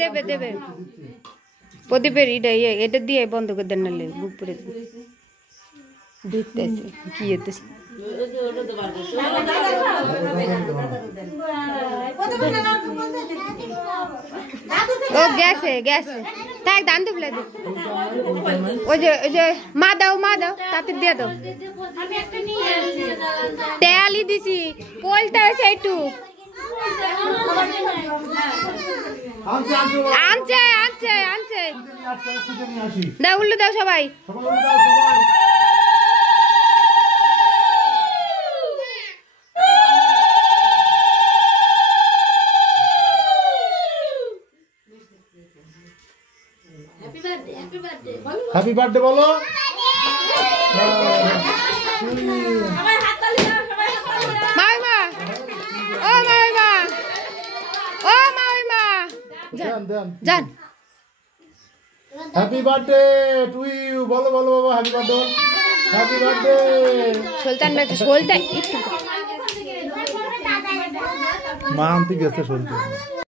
দেবে দেবে প্রদীপের এটা দিয়ে বন্ধ করে দেন নালে বুক করে দেখতেছে কি হতেছে ও গেছে গেছে তাই দান দুবলে দে ওই যে মা দাও তাতে দিয়ে দাও তেয়ালি দিছি পোলটা হয়েছে একটু আনছে আনছে আনছে দাও উল্লু দাও সবাই হ্যাপি বার্থডে বলো जान हैप्पी बर्थडे टू यू बोलो बोलो बाबा हैप्पी बर्थडे सुल्तान में सुल्तान मां आंटी कैसे सुल्तान